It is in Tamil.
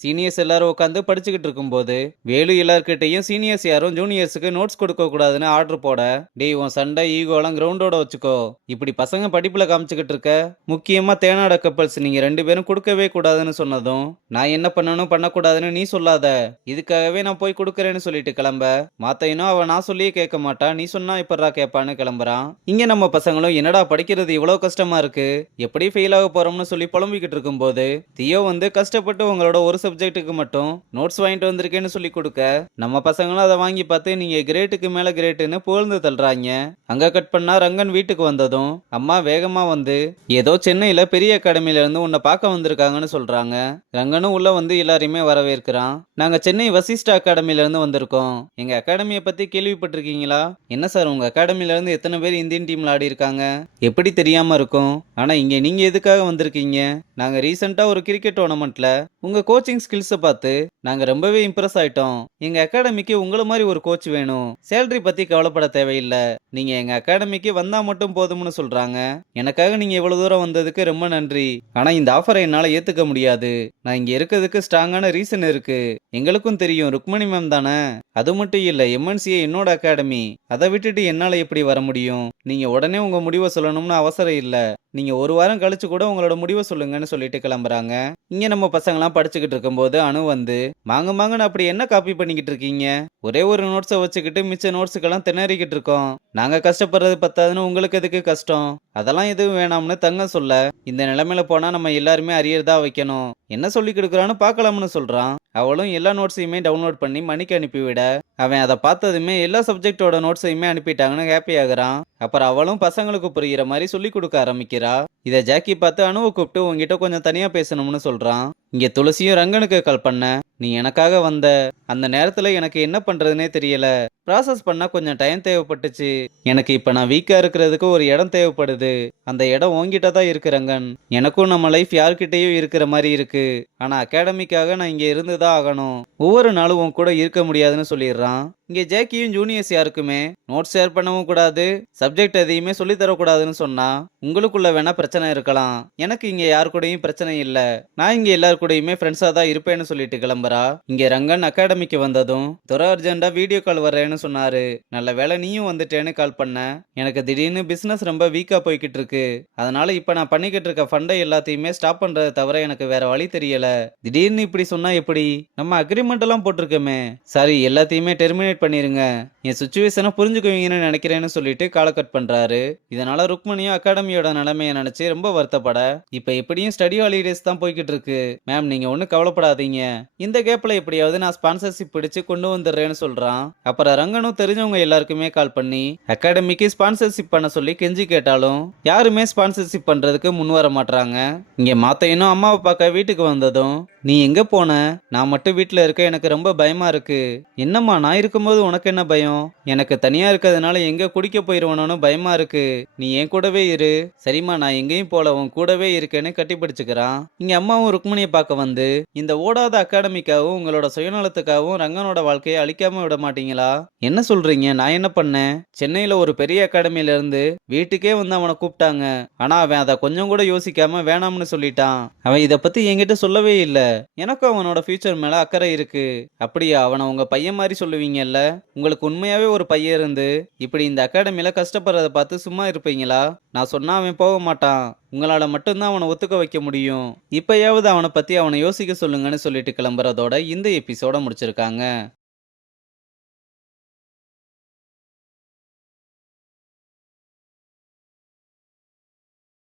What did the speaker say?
சீனியர்ஸ் எல்லாரும் உட்காந்து படிச்சுக்கிட்டு இருக்கும்போது வேலு எல்லார்கிட்டையும் சீனியர்ஸ் யாரும் ஜூனியர்ஸுக்கு நோட்ஸ் கொடுக்க கூடாதுன்னு ஆர்டர் போட, டேய் உன் சண்டை ஈகோலாம் கிரவுண்டோட வச்சுக்கோ, இப்படி பசங்க படிப்புல காமிச்சுக்கிட்டு இருக்க, முக்கியமா தேனாட கப்பல்ஸ் நீங்க 2 பேரும் கொடுக்கவே கூடாதுன்னு சொன்னதும், நான் என்ன பண்ணணும் பண்ணக்கூடாதுன்னு நீ சொல்லாத, இதுக்காகவே நான் போய் கொடுக்கறேன்னு சொல்லிட்டு கிளம்ப, மாத்தையனும் அவன் நான் சொல்லியே கேட்க மாட்டான், நீ சொன்னா எப்படா கேட்பான்னு கிளம்புறான். இங்க நம்ம பசங்களும் என்னடா படிக்கிறது இவ்வளவு கஷ்டமா இருக்கு, எப்படி ஃபெயில் ஆக போறோம்னு சொல்லி புலம்பிக்கிட்டு இருக்கும்போது தியோ வந்து கஷ்டப்பட்டு உங்களோட ஒரு சப்ஜெக்ட்டுக்கு மட்டும் நோட்ஸ் வாங்கிட்டு வந்திருக்கேன்னு சொல்லி கொடுக்க, நம்ம பசங்களும் அதை வாங்கி பார்த்து நீங்க கிரேட்டுக்கு மேல கிரேட்டுன்னு புகழ்ந்து தள்ளுறாங்க. அங்க கட் பண்ணா ரங்கன் வீட்டுக்கு வந்ததும் அம்மா வேகமா வந்து ஏதோ சென்னையில பெரிய அகாடமில இருந்து உன்னை பார்க்க வந்திருக்காங்கன்னு சொல்றாங்க. ரங்கனும் உள்ள வந்து எல்லாரையுமே வரவேற்கிறான். நாங்க சென்னை வசிஷ்டா அகாடமில இருந்து வந்திருக்கோம், எங்க அகாடமியை பத்தி கேள்விப்பட்டிருக்கீங்களா? என்ன சார் உங்க அகாடமில இருந்து எத்தனை பேர் இந்தியன் டீம்ல ஆடி இருக்காங்க, எப்படி தெரியாம இருக்கும், ஆனா இங்க நீங்க எதுக்காக வந்திருக்கீங்க? நாங்க ரீசெண்டா ஒரு கிரிக்கெட் டோர்னமெண்ட்ல உங்க கோச்சிங் ஸ்கில்ஸை பார்த்து நாங்க ரொம்பவே இம்ப்ரெஸ் ஆயிட்டோம், எங்க அகாடமிக்கு உங்களை மாதிரி ஒரு கோச் வேணும், சேலரி பத்தி கவலைப்பட தேவையில்லை, நீங்க எங்க அகாடமிக்கு வந்தா மட்டும் போதும்னு சொல்றாங்க. எனக்காக நீங்க இவ்வளவு தூரம் வந்ததுக்கு ரொம்ப நன்றி, ஆனா இந்த ஆஃபரை என்னால ஏத்துக்க முடியாது, நான் இங்க இருக்கிறதுக்கு ஸ்ட்ராங்கான ரீசன் இருக்கு, எங்களுக்கும் தெரியும் ருக்மணி மேம் தானே, அது மட்டும் இல்ல எம்என்சிஏ என்னோட அகாடமி, அதை விட்டுட்டு என்னால எப்படி வர முடியும், நீங்க உடனே உங்க முடிவை சொல்லணும்னு அவசரம் இல்ல, நீங்க ஒரு வாரம் கழிச்சு கூட உங்களோட முடிவை சொல்லுங்கன்னு சொல்லிட்டு கிளம்புறாங்க. இங்க நம்ம பசங்களாம் படிச்சுக்கிட்டு இருக்கும்போது அனு வந்து மாங்கன்னு அப்படி என்ன காப்பி பண்ணிக்கிட்டு இருக்கீங்க, ஒரே ஒரு நோட்ஸை வச்சுக்கிட்டு மிச்ச நோட்ஸுக்கெல்லாம் திணறிக்கிட்டு இருக்கோம், நாங்க கஷ்டப்படுறது பத்தாதுன்னு உங்களுக்கு எதுக்கு கஷ்டம், அதெல்லாம் எதுவும் வேணாம்னு தங்க சொல்ல, இந்த நிலைமையில போனா நம்ம எல்லாருமே அரியர் தான் வைக்கணும், என்ன சொல்லி கொடுக்குறான்னு பார்க்கலாம்னு சொல்றான். அவளும் எல்லா நோட்ஸையுமே டவுன்லோட் பண்ணி மணிக்கு அனுப்பிவிட, அவன் அதை பார்த்ததுமே எல்லா சப்ஜெக்டோட நோட்ஸையுமே அனுப்பிட்டாங்கன்னு ஹாப்பி ஆகுறான். அப்புறம் அவளும் பசங்களுக்கு புரிகிற மாதிரி சொல்லி கொடுக்க ஆரம்பிக்கிறா. இதை ஜாக்கி பார்த்து அணுவை கூப்பிட்டு உங்ககிட்ட கொஞ்சம் தனியா பேசணும்னு சொல்றான். இங்க துளசியும் ரங்கனுக்கு கால் பண்ண, நீ எனக்காக வந்த, அந்த நேரத்துல எனக்கு என்ன பண்றதுனே தெரியல, ப்ராசஸ் பண்ண கொஞ்சம் டைம் தேவைப்பட்டுச்சு, எனக்கு இப்ப நான் வீக்கா இருக்கிறதுக்கு ஒரு இடம் தேவைப்படுது, அந்த இடம் உன்கிட்ட தான் இருக்கு ரங்கன், எனக்கும் நம்ம லைஃப் யார்கிட்டயும் இருக்கிற மாதிரி இருக்கு, ஆனா அகாடமிக்காக நான் இங்க இருந்துதான் ஆகணும், ஒவ்வொரு நாளும் உன் கூட இருக்க முடியாதுன்னு சொல்லிடுறான். இங்க ஜாக்கியும் ஜூனியர்ஸ் யாருக்குமே நோட்ஸ் ஷேர் பண்ணவும் கூடாது, சப்ஜெக்ட் எதையுமே சொல்லி தரக்கூடாதுன்னு சொன்னா, உங்களுக்குள்ள வேணா பிரச்சனை இருக்கலாம், எனக்கு இங்க யாரு கூடயும் பிரச்சனை இல்ல, நான் இங்க எல்லாரு கூடயுமே ஃப்ரெண்ட்ஸா தான் இருப்பேன்னு சொல்லிட்டு கிளம்புறா. இங்க ரங்கன் அகாடமிக்கு வந்ததும் துரை அர்ஜென்டா வீடியோ கால் வர்றேன்னு சொன்னாரு, நல்ல வேளை நீயும் வந்துட்டேன்னு கால் பண்ண, எனக்கு திடீர்னு பிசினஸ் ரொம்ப வீக்கா போய்கிட்டு இருக்கு, அதனால இப்ப நான் பண்ணிக்கிட்டு இருக்க ஃபண்டை எல்லாத்தையுமே ஸ்டாப் பண்றதை தவிர எனக்கு வேற வழி தெரியல, திடீர்னு இப்படி சொன்னா எப்படி, நம்ம அக்ரிமெண்ட் எல்லாம் போட்டிருக்கோமே, சாரி எல்லாத்தையுமே டெர்மினேட் பண்ணிருங்க, என் சுச்சுவேஷனை புரிஞ்சுக்குவீங்கன்னு நினைக்கிறேன்னு சொல்லிட்டு காலை கட் பண்றாரு. இதனால ருக்மணியும் அகாடமியோட நிலைமையை நினைச்சு ரொம்ப வருத்தப்பட, இப்ப எப்படியும் ஸ்டடி ஹாலிடேஸ் தான் போய்கிட்டு இருக்கு மேம், நீங்க ஒன்னும் கவலைப்படாதீங்க, இந்த கேப்ல எப்படியாவது நான் ஸ்பான்சர்ஷிப் பிடிச்சு கொண்டு வந்துடுறேன்னு சொல்றான். அப்புறம் ரங்கனும் தெரிஞ்சவங்க எல்லாருக்குமே கால் பண்ணி அகாடமிக்கு ஸ்பான்சர்ஷிப் பண்ண சொல்லி கெஞ்சி கேட்டாலும் யாருமே ஸ்பான்சர்ஷிப் பண்றதுக்கு முன் வர மாட்டாங்க. இங்க மாத்தையனும் அம்மாவை பார்க்க வீட்டுக்கு வந்ததும், நீ எங்க போன, நான் மட்டும் வீட்டுல இருக்க, எனக்கு ரொம்ப பயமா இருக்கு, என்னம்மா நான் இருக்கும்போது உனக்கு என்ன பயம், எனக்கு தனியா இருக்கிறதுனால எங்க குடிக்க போயிருவனோன்னு பயமா இருக்கு, நீ என் கூடவே இரு, சரிம்மா நான் எங்கேயும் போல உன் கூடவே இருக்கேன்னு கட்டி பிடிச்சுக்கிறான். இங்க அம்மாவும் ருக்மணியை பார்க்க வந்து, இந்த ஓடாத அகாடமிக்காகவும் உங்களோட சுயநலத்துக்காகவும் ரங்கனோட வாழ்க்கையை அழிக்காம விட மாட்டீங்களா, என்ன சொல்றீங்க, நான் என்ன பண்ணேன், சென்னையில ஒரு பெரிய அகாடமில இருந்து வீட்டுக்கே வந்து அவனை கூப்பிட்டாங்க, ஆனா அவன் அதை கொஞ்சம் கூட யோசிக்காம வேணாம்னு சொல்லிட்டான், அவன் இதை பத்தி என்கிட்ட சொல்லவே இல்லை, எனக்கும் அவனோட ஃபியூச்சர் மேல அக்கறை இருக்கு, அப்படியா அவனை உங்க பையன் மாதிரி சொல்லுவீங்கல்ல, உங்களுக்கு உண்மையாவே ஒரு பையன் இருந்து இப்படி இந்த அகாடமில கஷ்டப்படுறத பார்த்து சும்மா இருப்பீங்களா, நான் சொன்னா அவன் போக மாட்டான், உங்களால மட்டும்தான் அவனை ஒத்துக்க வைக்க முடியும், இப்பயாவது அவனை பத்தி அவனை யோசிக்க சொல்லுங்கன்னு சொல்லிட்டு கிளம்புறதோட இந்த எபிசோட முடிச்சிருக்காங்க.